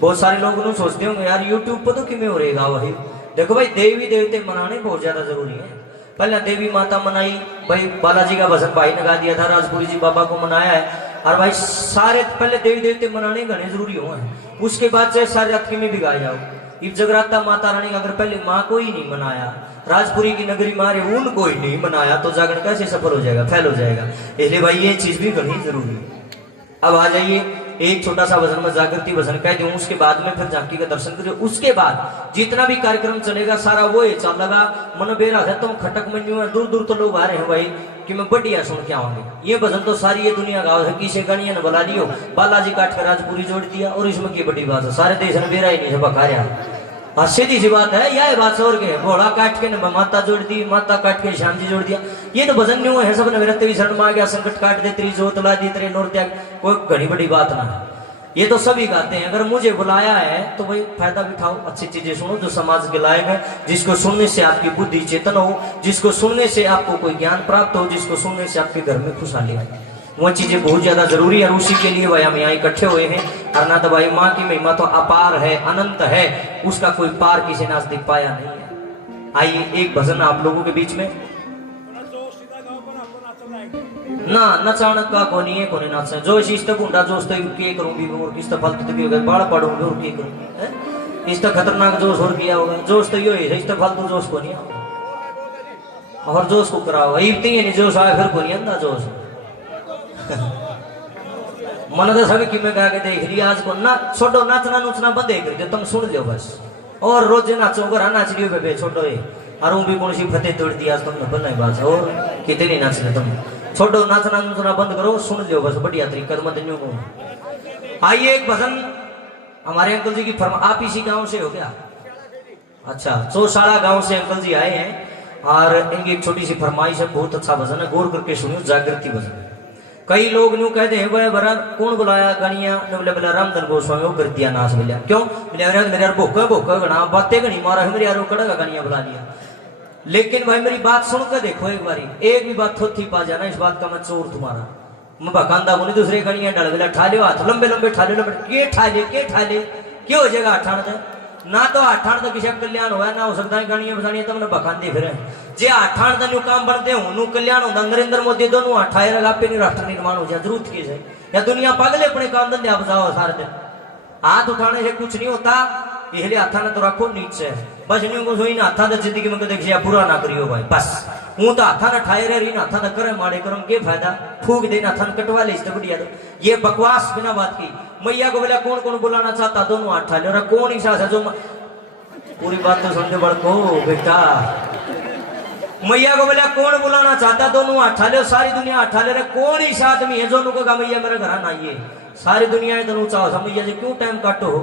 बहुत सारे लोग नु सोचते होंगे यार यूट्यूब पर तो किमें हो रहेगा वही। देखो भाई देवी देवते मनाने बहुत ज्यादा जरूरी है। पहले देवी माता मनाई, भाई बालाजी का भजन भाई ने गा दिया था, राजपुरी जी बाबा को मनाया है। और भाई सारे पहले देवी देवते मनाने घने जरूरी हो है, उसके बाद से सारे रात में भी गाए जाओ। इब जगराता माता रानी का अगर पहले माँ को ही नहीं मनाया, राजपुरी की नगरी मारे उनको ही नहीं मनाया, तो जागरण कैसे सफल हो जाएगा, फैल हो जाएगा। इसलिए भाई ये चीज भी घनी जरूरी है। अब आ जाइए, एक छोटा सा भजन में जागृति भजन कह दूं, उसके बाद में फिर झांकी का दर्शन करिए। उसके बाद जितना भी कार्यक्रम चलेगा सारा वो ही चल लगा। मन बेरा है तुम खटक में दूर दूर तो लोग आ रहे हैं भाई कि मैं बढ़िया सुन के आऊंगे। ये भजन तो सारी ये दुनिया गाँव है, किसी गणिया ने बुला लियो, बालाजी काट कर राजपुरी जोड़ दिया, और इसमें की बड़ी बात है, सारे देश ने बेरा ही नहीं है बखा रहा। और सीधी सी बात है, यह बात और के घोड़ा काट के न माता जोड़ दी, माता काट के श्याम जी जोड़ दिया। ये तो भजन नहीं है, सब ने तेरी शरण में आ गया, संकट काट दे तेरी जोत ला दी, तेरे नोर त्याग, कोई घड़ी बड़ी बात ना है। ये तो सभी गाते हैं। अगर मुझे बुलाया है तो भाई फायदा भी उठाओ, अच्छी चीजें सुनो जो समाज के लायक है, जिसको सुनने से आपकी बुद्धि चेतन हो, जिसको सुनने से आपको कोई ज्ञान प्राप्त हो, जिसको सुनने से आपके घर में खुशहाली आए, वो चीजें बहुत ज्यादा जरूरी है। और उसी के लिए भाई हम यहाँ इकट्ठे हुए हैं। और ना तो भाई माँ की महिमा तो अपार है, अनंत है, उसका कोई पार किसी ने आज दिख पाया नहीं है। आइए एक भजन आप लोगों के बीच में। ना नचाण का कोनी है, कोनी नाच जो इस बुंडा जोश तो के करूंगी और किस फालतू तो होगा, बाढ़ पड़ूंगी और के करूंगी, इस खतरनाक जोश और किया होगा, जोश तो यो है, इस फालतू जोश को नहीं और जोश को कराओ इतनी है नहीं जोश आए फिर को नहीं अंदा जोश मन तो सभी कि मैं कह के देख लिया आज को ना छोड़ो, नाचना नूचना बंद कर दो, तुम सुन लो बस, और रोजे नाचो घर नाच लियो बेबे छोड़ो ये, और भी कौन सी फतेह तोड़ दिया तुमने बनना बात, और कितनी नाचने तुम छोड़ो, नाचना नूचना बंद करो, सुन लो बस बढ़िया तरीका मत को। आइए एक भजन हमारे अंकल जी की फरमा, आप इसी गांव से हो क्या? अच्छा, चौशाला गांव से अंकल जी आए हैं और इनकी एक छोटी सी फरमाइश है, बहुत अच्छा भजन है, गौर करके सुनियो, जागृति भजन। कई लोग न्यू कहते हैं भाई बरा कौन बुलाया गानिया ने बोले बोला रामधन गोस्वामी वो कर दिया नाच मिला, क्यों मेरे यार भूखा भूखा गणा बातें गणी मारा है मेरे यार, कड़ेगा गानिया बुला लिया। लेकिन भाई मेरी बात सुनकर देखो एक बारी, एक भी बात थोथी पा जाना, इस बात का मैं चोर तुम्हारा मैं भकांदा बोली दूसरे गणिया डल बेला ठा लियो हाथ लंबे लंबे ठा लियो, के ठा ले क्यों हो जाएगा अठाण दे ना, तो अठाण तो किसी कल्याण हुआ ना हो सकता है गणिया बसानी तुमने भकांदी फिर जे अठाण का काम बनते हो कल्याण होता। नरेंद्र मोदी दोनों अठाए रगा पे नहीं राष्ट्र निर्माण हो जाए, जरूरत की है या दुनिया पागल अपने काम धंधे आप जाओ सारे दिन, हाथ उठाने से कुछ नहीं होता, इसलिए हाथा ने तो रखो नीचे बस नहीं को सोई ना हाथा जिंदगी में देखिए पूरा ना करियो भाई बस, हूं तो हाथा ने ठाए रही ना हाथा ने करे माड़े करम के फायदा, फूक देना हाथा ने कटवा ले इससे बढ़िया। ये बकवास बिना बात की। मैया को बोला कौन कौन बुलाना चाहता, दोनों हाथ ठा ले, कौन ही सास है जो पूरी बात तो समझे बड़को बेटा, मैया को बोला कौन बुलाना चाहता, दोनों हाथ ठा ले, सारी दुनिया हाथ ठा ले रहे, कौन ही आदमी है जो उनको मैया मेरे घर आना आइए, सारी दुनिया तो चाहो मैया जी क्यों टाइम काटो हो,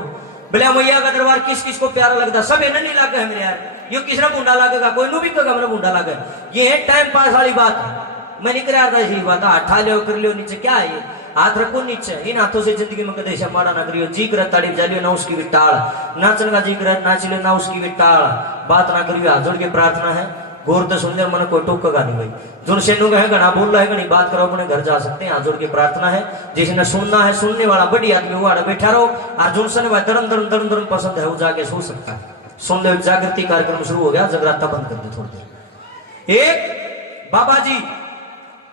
बोले मैया का दरबार किस किस को प्यारा लगता, सब इन्हें नहीं लगा है मेरे यार, ये किसने बूंदा लगेगा, कोई नु भी कहेगा मेरा बूंदा लगे, ये है टाइम पास वाली बात है। मैं नहीं करा था इसी बात, हाथ ठा लो कर लियो नीचे, क्या है ये हाथ रखो नीचे, इन हाथों से जिंदगी में कदे से माड़ा ना करियो, जी कर ताड़ी बजा लियो ना उसकी भी टाल, नाचन का जी कर नाच लियो ना उसकी भी टाल, बात ना करियो, हाथ जोड़ के प्रार्थना है, गौर तो सुन मन कोई टोकेगा नहीं भाई, जो सेनु है घना बोल रहा है घनी बात करो, अपने घर जा सकते हैं, हाथ जोड़ के प्रार्थना है, जिसने सुनना है सुनने वाला बड़ी आदमी वो बैठा रहो, और जो सुने भाई धर्म धर्म धर्म धर्म पसंद है वो जाके सो सकता है। सुन लो, जागृति कार्यक्रम शुरू हो गया, जगराता बंद कर दे थोड़ी देर। एक बाबा जी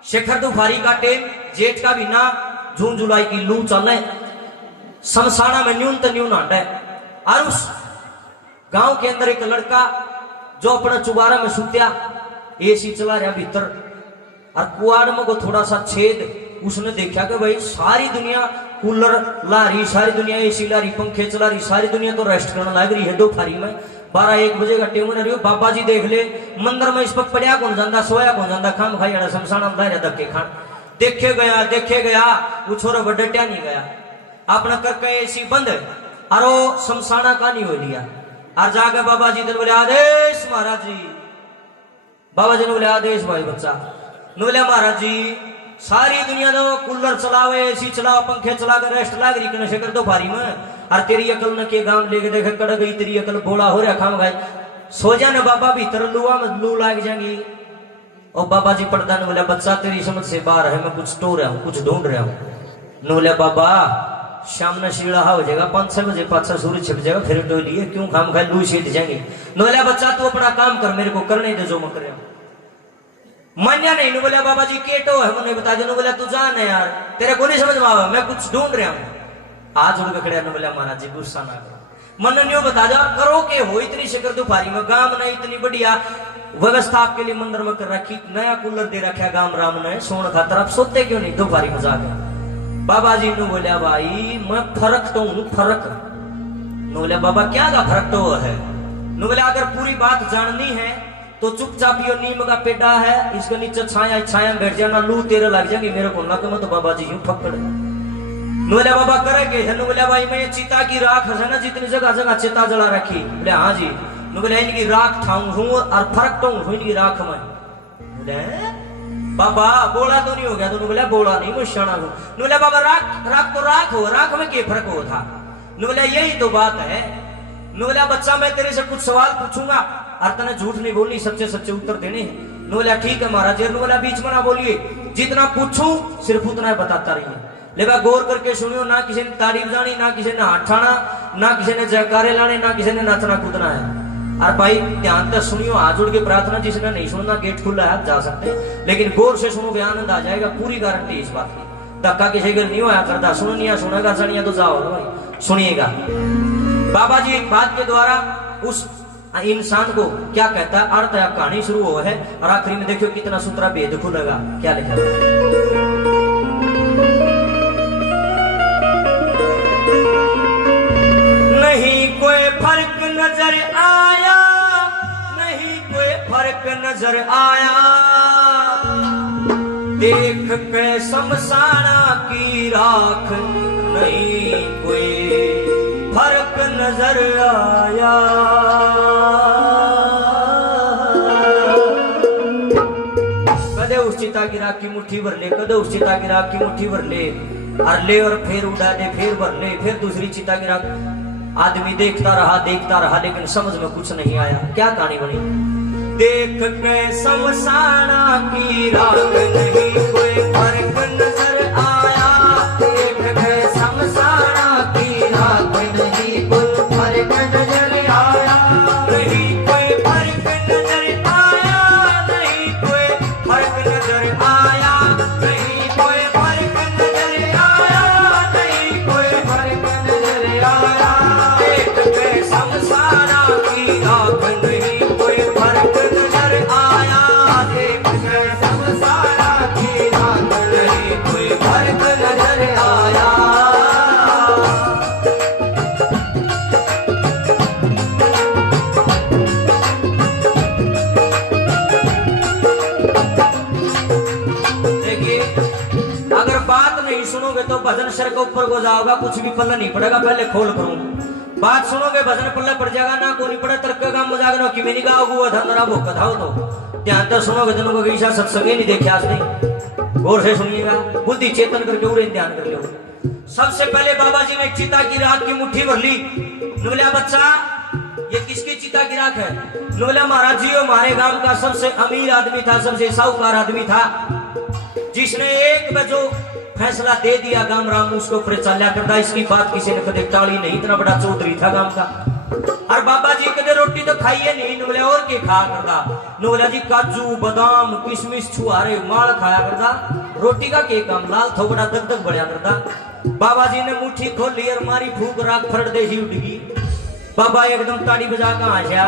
शेखर दुफारी का टेम, जेठ का महीना, जून जुलाई की लू चल रहे, शमशाना में न्यून तो न्यून हट है, और उस गांव के अंदर एक लड़का जो अपना चुबारा में सुत्या, एसी चला रहा भीतर, और कुआड़ में को थोड़ा सा छेद, उसने देखा कि भाई सारी दुनिया कूलर ला रही, सारी दुनिया एसी ला रही, पंखे चला रही, सारी दुनिया तो रेस्ट करने लग रही है दोपहरी में 12-1 बजे का टेम रही हो। बाबा जी देख ले मंदिर में इस पर पड़िया कौन जाता, सोया कौन जाता, खाम खाई जाना शमशान में धक्के खान, देखे गया वो छोरा बड्या नहीं गया, अपना करके एसी बंद और वो शमशाना का नहीं हो लिया, और जाके बाबा जी ने बोले आदेश महाराज जी, बाबा जी ने बोले आदेश भाई बच्चा, ने बोले महाराज जी सारी दुनिया तो कूलर चलावे, एसी चलाओ, पंखे चला कर रेस्ट लाग रही कने शेखर दो भारी में, और तेरी अकल न के गांव लेके देखे कड़ गई, तेरी अकल बोला हो रहा खाम गए, सो जा न बाबा भीतर लुआ में लू लाग जाएंगी। और बाबा जी पड़ता ने बोला बच्चा तेरी समझ से बाहर है, मैं कुछ टो रहा हूँ, कुछ ढूंढ रहा हूँ। ने बोला बाबा शाम ने शीड़ा हो जाएगा 5-6 बजे पाछा सूरज छिप जाएगा फिर डोली है क्यों खाम खाए लू सीध जाएंगे। बोला बच्चा तू अपना काम कर मेरे को करने दे जो मैं कर मान्या नहीं। बोला बाबा जी केटो है मैंने बता दो। बोला तू जान है यार तेरे को नहीं समझ में आवा मैं कुछ ढूंढ रहा हूँ। आज उड़ खड़े बोला महाराज जी गुस्सा ना करो मन न्यू बता दो करो के हो इतनी शिकर दोपहरी में गांव ने इतनी बढ़िया व्यवस्था आपके लिए मंदिर में कर रखी नया कूलर दे रखा गांव राम ने सोने खातर आप सोते क्यों नहीं दोपहरी में जाके। बाबा जी ने बोला भाई मैं फर्क तो हूं फर्क। बोला बाबा क्या का फर्क तो है। बोला अगर पूरी बात जाननी है तो चुपचाप यो नीम का पेड़ा है इसके नीचे छाया छाया बैठ जाना लू तेरे लग जाएगी मेरे को ना तो बाबा जी यूं पकड़े। बोला बाबा करे के है। बोला भाई मैं चिता की राख है ना जितनी जगह जगह चिता जला रखी। बोले हाँ जी। बोला इनकी राख था हूं और फर्क तो हूं इनकी राख में। बाबा बोला तो नहीं हो गया। तो बोला बोला नहीं मैं शाना हूं। बोला बाबा राख राख तो राख हो राख में क्या फर्क हो था। बोला यही तो बात है। बोला बच्चा मैं तेरे से कुछ सवाल पूछूंगा और तने झूठ नहीं बोलनी सच्चे सच्चे उत्तर देने हैं। बोला ठीक है महाराज। बोला बीच में ना बोलिए जितना पूछूं सिर्फ उतना बताता रहिए। लेकिन गौर करके सुनियो ना किसी ने ताड़ी बजानी ना किसी ने हाथ ठाना ना किसी ने जयकारे लाने ना किसी ने नाचना कूदना है। और भाई ध्यान से सुनियो हाथ जोड़ के प्रार्थना जिसने नहीं सुनना गेट खुला है आप जा सकते हैं लेकिन गौर से सुनो आनंद आ जाएगा पूरी गारंटी इस बात की। धक्का किसी का नहीं होया करता सुनिया सुनेगा सनिया तो जाओ भाई सुनिएगा। बाबा जी एक बात के द्वारा उस इंसान को क्या कहता है अर्थ या कहानी शुरू हो है और आखिरी में देखियो कितना सूत्रा भेद खुलेगा क्या लिखा। नहीं कोई फर्क नजर आया नहीं कोई फर्क नजर आया देख के शमशाना की राख नहीं कोई फर्क नजर आया। कदे उस चिता की राख की मुट्ठी भर ले कदे उस चिता की राख की मुट्ठी भर ले और फिर उड़ा दे फिर भर ले फिर दूसरी चिता की राख। आदमी देखता रहा लेकिन समझ में कुछ नहीं आया। क्या कहानी बनी। देख के शमशाना की राख नहीं कोई फर्क नजर आया देख के शमशाना की राख नहीं कोई फर्क नजर आया नहीं कोई फर्क नजर आया नहीं कोई फर्क नजर आया नहीं कोई फर्क नजर आया नहीं कोई फर्क नजर आया शमशाना की राख नहीं कोई फर्क नजर आया देख के शमशाना की राख नहीं कोई फर्क नजर आया। देखिए अगर बात नहीं सुनोगे तो भजन सर के ऊपर को जाओगा कुछ भी पल्ला नहीं पड़ेगा। पहले खोल करूं बात सुनोगे भजन पल्ले पड़ जाएगा ना को नहीं पड़े तर्क का मजाक ना कि मैं नहीं गाओ वो धंधरा भोग कथाओ तो ध्यान तो सुनोगे दोनों को ईशा सत्संग नहीं देखे आज नहीं। गौर से सुनिएगा बुद्धि चेतन करके उड़े ध्यान कर लो। सबसे पहले बाबा जी ने चिता की राख की मुट्ठी भर ली। बोला बच्चा ये किसकी चिता की राख है। बोला महाराज जी हमारे गांव का सबसे अमीर आदमी था सबसे साहूकार आदमी था जिसने एक बजो फैसला दे दिया गांव राम उसको परिचाल्या करता। इसकी बात किसी ने कदे टाली नहीं इतना बड़ा चौधरी था गांव का। और बाबा जी कदे रोटी तो खाइए नहीं। बोला और के खा करता। बोला जी काजू बादाम किशमिश छुआरे माल खाया करता रोटी का के काम लाल थोड़ा दग दग बढ़िया करता। बाबा जी ने मुट्ठी खोली और मारी फूक राख फट दे ही उठ गई। बाबा एकदम ताड़ी बजा कर हंसा।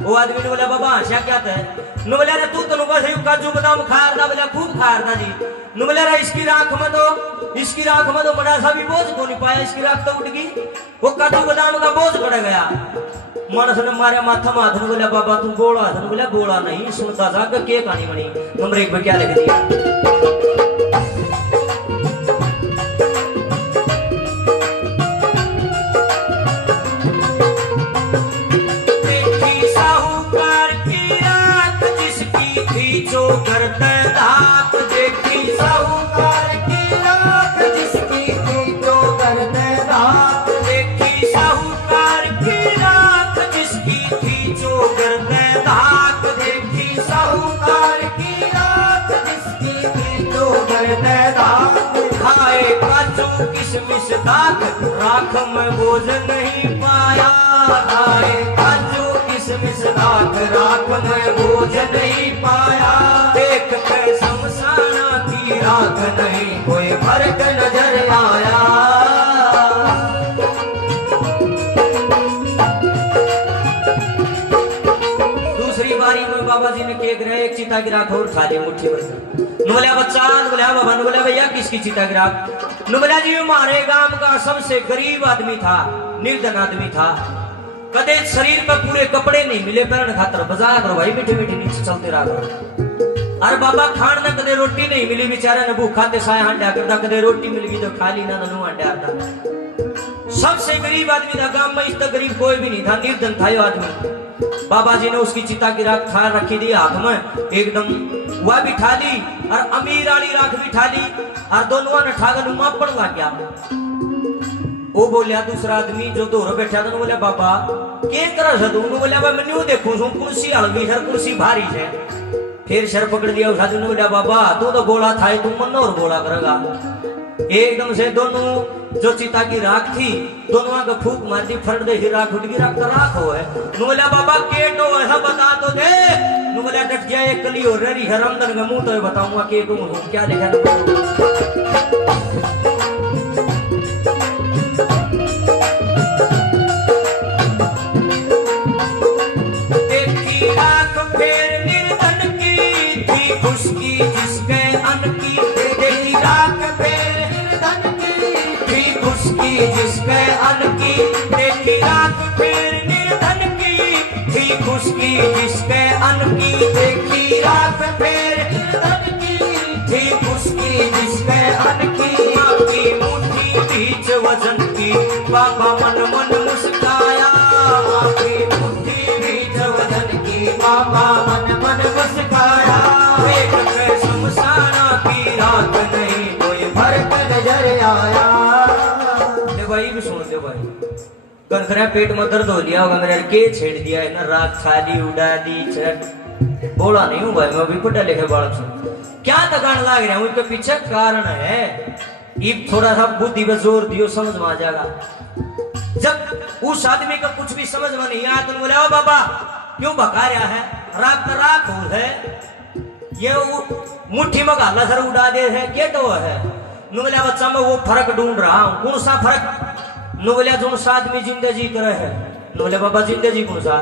वो आदमी ने बोला बाबा हंसा क्या था। बोला रे तू तो काजू बादाम खाया था। बोला खूब खाया था जी। बोला रे इसकी राख में तो बड़ा सा भी बोझ को नहीं पाया इसकी राख तो उठ गई। वो काजू बादाम का बोझ पड़ गया। मानस ने मारे माथा में हाथ। बोला बाबा तू बोला। बोला बोला नहीं सुनता था के कहानी बनी। नंबर 1 में क्या लिख दिया। जो करते धाक देखी साहूकार की राख जिसकी थी जो करते धाक देखी साहूकार की राख जिसकी थी जो करते धाक देखी साहूकार की राख जिसकी थी जो किस दाग राख में बोझ नहीं पाया, आए काजू किसमिस दाग राख में बोझ नहीं पाया, एक पे शमशाना की राख नहीं कोई फर्क नजर आया। दूसरी बारी में बाबा जी ने केक रहे एक चिता की राख और खा ली मुट्ठी भर। नुबलिया बच्चा, नुबलिया बाबा, नुबलिया भैया किसकी चिता की राख? नुबलिया जी हमारे गांव का सबसे गरीब आदमी था, निर्धन आदमी था, कदे शरीर पर पूरे कपड़े नहीं मिले पहनने खातर बाजार करो भाई मीठे मीठे नीचे चलते रहा। अरे बाबा खान ने कदे रोटी नहीं मिली बेचारे ने भूखा ते साया हंड्या करता, कदे रोटी मिल गई तो खा ली ना नू हंड्या था। सबसे गरीब आदमी था गांव में, इससे गरीब कोई भी नहीं था, निर्धन था यो आदमी। बाबा जी ने उसकी चिता की राख खा रखी थी हाथ में, एकदम वह बिठा ली और अमीर वाली राख बिठा ली और दोनों ने ठागन मापड़ लग गया। वो बोलिया दूसरा आदमी जो दोहरा बैठा था, बोलिया बाबा के तरह से तू? बोलिया मैं न्यू देखू सू कुर्सी हलवी सर, कुर्सी भारी है। फिर सर पकड़ दिया उस आदमी ने, बोलिया बाबा तू तो बोला था तू मन और बोला करेगा। एकदम से दोनों जो चिता की राख थी दोनों का फूक मार दी, फट दे राख उठ गई, राख तो राख हो है। बोलिया बाबा केटो ऐसा बता तो दे। बोलिया डट गया एक कली हो रही है रमदन का मुंह तो बताऊंगा के क्या लिखा उसकी जिसके अन की, देखी राख फेर निर्धन की थी उसकी जिसके अन की, देखी राख फेर निर्धन की थी उसकी जिसके अन की, देखी राख फेर निर्धन की थी उसकी जिसके अन की। आपकी मुट्ठी बीच वजन की बाबा मन मन मुस्काया, आपकी मुट्ठी बीच वजन की बाबा मन मन मुस्काया। शमशाना की राख नहीं कोई फर्क नजर आया। भाई भी सुन दे भाई, कनखरा पेट में दर्द हो लिया होगा मेरे, के छेड़ दिया है ना, राख खाली उड़ा दी। बोला नहीं हूँ भाई मैं अभी पढ़ा लिखे बालक से क्या थकान लाग रहा हूँ, इसके पीछे कारण है। इब थोड़ा सा बुद्धि पर जोर दियो समझ में आ जाएगा। जब उस आदमी को कुछ भी समझ में नहीं आया तो बोले ओ बाबा क्यों भगा रहा है, राख तो राख हो है, ये मुट्ठी में गाला सर उड़ा दे है क्या तो है। नुबलिया बच्चा में वो फर्क ढूंढ रहा हूँ, कौन सा फर्क? नुबलिया जो सा आदमी जिंदे जी करे है, नुबलिया बाबा जिंदे जी कौन सा?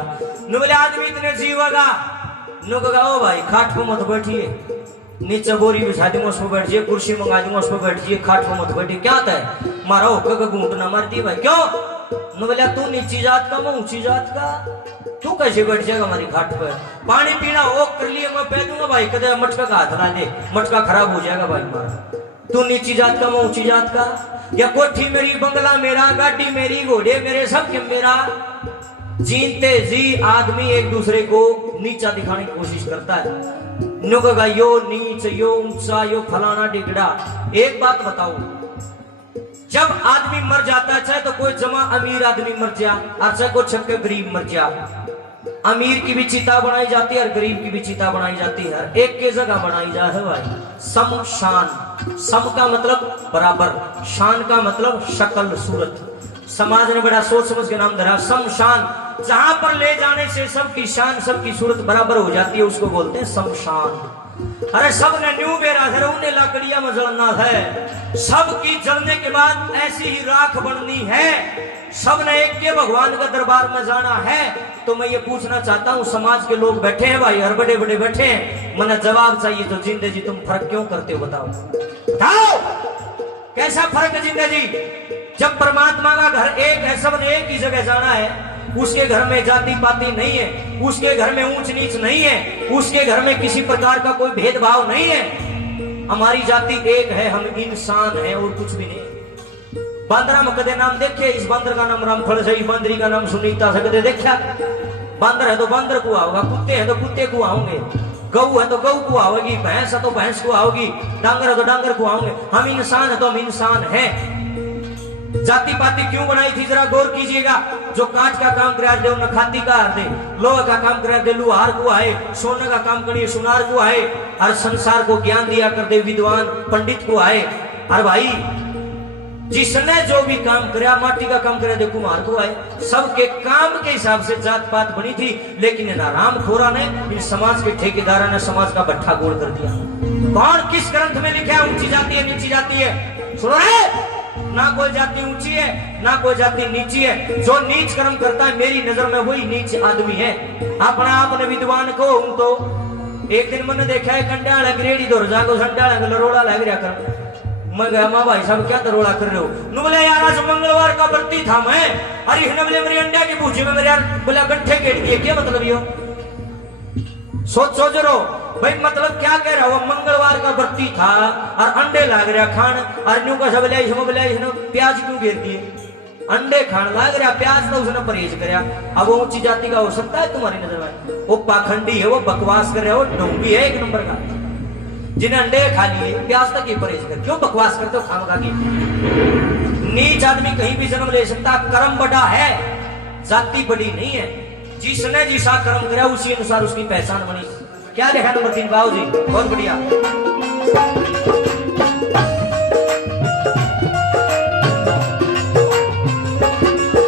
नुबलिया आदमी इतने जीवेगा, नुकगा ओ भाई खाट पर मत बैठिए, नीचे बोरी बिछा दूंगा उस पर बैठिए, कुर्सी मंगा दूंगा उस पर बैठिए, खाट पर मत बैठिए। क्या था मारा होकर घूंटना मारती भाई क्यों? नुबलिया तू नीची जात का मैं ऊंची जात का, तू कैसे बैठ जाएगा हमारी खाट पर? पानी पीना वो कर लिए मैं पै दूंगा भाई, कदे मटका का हाथ ना दे, मटका खराब हो जाएगा भाई हमारा। तू नीची जात का मैं ऊंची जात का, या कोठी मेरी बंगला मेरा, गाड़ी मेरी, घोड़े मेरे, सब मेरा। जीते जी आदमी एक दूसरे को नीचा दिखाने की कोशिश करता है, नुकगा यो नीच यो ऊंचा यो फलाना डिगड़ा। एक बात बताओ, जब आदमी मर जाता है चाहे तो कोई जमा अमीर आदमी मर जा और चाहे कोई छक्के गरीब मर जा, अमीर की भी चिता बनाई जाती है और गरीब की भी चिता बनाई जाती है, एक के जगह बनाई जा है भाई सम शान। सम का मतलब बराबर, शान का मतलब शक्ल सूरत। समाज ने बड़ा सोच समझ के नाम धरा सम शान, जहां पर ले जाने से सबकी शान सबकी सूरत बराबर हो जाती है उसको बोलते हैं शमशान। अरे सब ने न्यू बेरा है, उन्हें लकड़ियां में जलना है, सबकी जलने के बाद ऐसी ही राख बननी है, सब ने एक के भगवान का दरबार में जाना है। तो मैं ये पूछना चाहता हूँ, समाज के लोग बैठे हैं भाई, हर बड़े बड़े बैठे हैं, मैंने जवाब चाहिए। तो जिंदे जी तुम फर्क क्यों करते हो बताओ, बताओ कैसा फर्क है जिंदे जी? जब परमात्मा का घर एक है, सब ने एक ही जगह जाना है, उसके घर में जाति पाति नहीं है, उसके घर में ऊंच नीच नहीं है, उसके घर में किसी प्रकार का कोई भेदभाव नहीं है। हमारी जाति एक है, हम इंसान हैं और कुछ भी नहीं। बांदरा में कदे नाम देखे? इस बंदर का नाम रामफल से, इस बंदरी का नाम सुनीता से कदे देखा? बंदर है तो बंदर को आओगा, कुत्ते है तो कुत्ते को आओगे, गऊ है तो गऊ को आओगी, भैंस है तो भैंस को आओगी, डांगर है तो डांगर को आओगे। हम इंसान है तो हम इंसान हैं। जाति पाति क्यों बनाई थी जरा गौर कीजिएगा। जो कांच का काम करा दे उन्हें खाती का हार दे, लोहा का काम करा दे लुहार को आए, सोने का काम करिए सुनार को आए, और संसार को ज्ञान दिया कर दे विद्वान पंडित को आए। और भाई जिसने जो भी काम कराया, माटी का काम कराया, देखो कुम्हार को आए, सबके काम के हिसाब से जात पात बनी थी। लेकिन इन रामखोरा ने, इन समाज के ठेकेदारा ने समाज का बट्ठा गोल कर दिया। कौन किस ग्रंथ में लिखा है ऊंची जाति है नीची जाति है? सुनो रे, ना कोई जाति ऊंची है ना कोई जाति नीची है। जो नीच कर्म करता है मेरी नजर में वही नीच आदमी है। अपना आपने विद्वान को तो एक दिन मैंने देखा है कंडाला ग्रेडी दौर जागो संडाला में लरोड़ा लग रहा कर। मैं गया माँ भाई साहब क्या दरोड़ा कर रहे हो? नु बोले यार आज मंगलवार का व्रती था मैं। अरे इन्हें बोले मेरे अंडा की भूजी में मेरे यार बोला गट्ठे गेट दिए, क्या मतलब यो? सोच रहो भाई, मतलब क्या कह रहा हो? मंगलवार का व्रती था और अंडे लाग रहा खान, और न्यू का सब प्याज क्यों घेर दिए? अंडे खान लाग रहा, प्याज तो उसने परहेज कराया। अब वो ऊंची जाति का हो सकता है तुम्हारी नजर में? वो पाखंडी है, वो बकवास कर रहा है, वो ढोंगी है एक नंबर का। जिन्हें अंडे खा लिए प्याज तक ही परहेज कर, क्यों बकवास करते हो खामखा की? नीच आदमी कहीं भी जन्म ले सकता, कर्म बड़ा है, जाति बड़ी नहीं है। जिसने जिसा कर्म कराया उसी अनुसार उसकी पहचान बनी। क्या लिखा नंबर 3 बाबू जी? बहुत बढ़िया।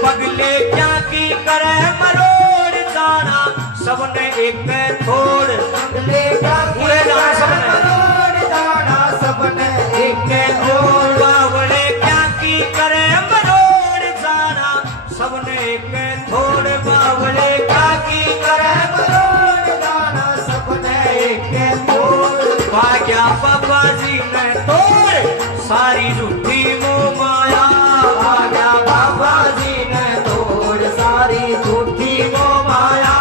पगले क्या की करे मरोड़ जाना सबने एक थोड़। पगले क्या की करे मरोड़ जाना सबने एक थोड़। बावड़े क्या की करे मरोड़ जाना सबने एक थोड़। बावड़े क्या की करे मरोड़ जाना सबने एक थोड़। भाग्या बाबा जी ने तोड़ सारी झूठी मोह माया। भाग्या बाबा जी ने तोड़ सारी झूठी मोह माया।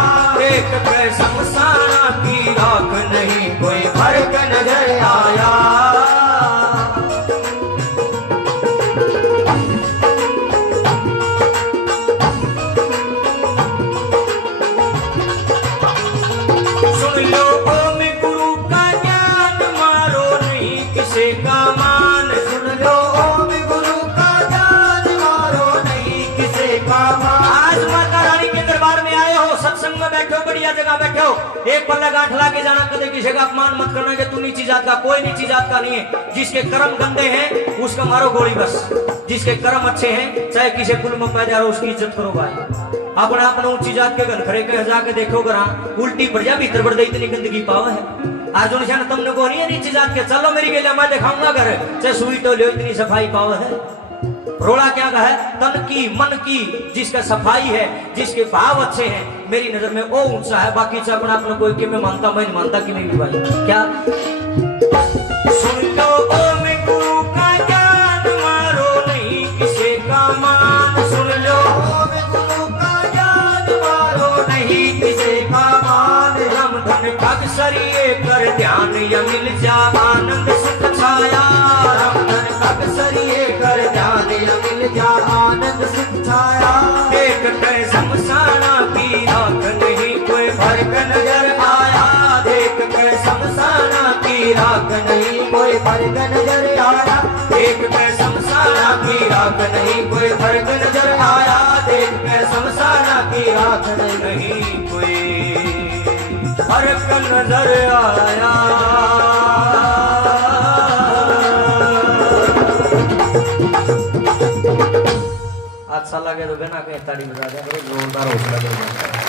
एक पे शमशाना की राख नहीं कोई फर्क नजर आया। सुन लो ओम गुरु का ज्ञान मारो नहीं किसी का मान। सुन लो ओम गुरु का ज्ञान मारो नहीं किसी का मान। आज माता रानी के दरबार में आए हो, सत्संग में बैठे हो, बढ़िया जगह बैठे हो, एक पल्ला गांठ ला के जाना, कदे किसी का अपमान मत करना कि तू नीची जात का। कोई नीची जात का नहीं है। जिसके कर्म गंदे हैं उसका मारो गोली बस। जिसके कर्म अच्छे हैं चाहे किसी कुल में पैदा हो उसकी इज्जत करो भाई। अपना अपना ऊंची जात के घर खड़े के जाके देखो करा उल्टी बढ़िया भीतर बढ़ इतनी गंदगी पावा है। अर्जुन शान तुमने को नहीं है नीची जात के, चलो मेरी गेला मैं दिखाऊंगा घर चाहे सुई तो लो इतनी सफाई पावा है। रोड़ा क्या कहा है? तन की मन की जिसका सफाई है, जिसके भाव अच्छे हैं, मेरी नजर में वो ऊंचा है। बाकी से अपना अपना कोई के मैं मानता, मैं नहीं मानता कि नहीं भाई। क्या सुन लो ओम गुरु का ज्ञान मारो नहीं किसी का मान। सुन लो ओम गुरु का ज्ञान मारो नहीं किसी का मान। हम धन भग सरिये कर ध्यान या मिल जा आनंद सुख छाया। हम धन भग सरिये कर ध्यान या मिल जा आनंद सुख छाया। एक पे शमशाना की राख नहीं कोई फर्क नजर आया। देख के शमशाना की राख नहीं कोई फर्क नजर आया। एक पे शमशाना की राख नहीं कोई फर्क नजर आया। देख के शमशाना की राख नहीं कोई फर्क नजर आया। अच्छा लगे तो बिना कहीं ताली बजा दे, जोरदार हौसला दे।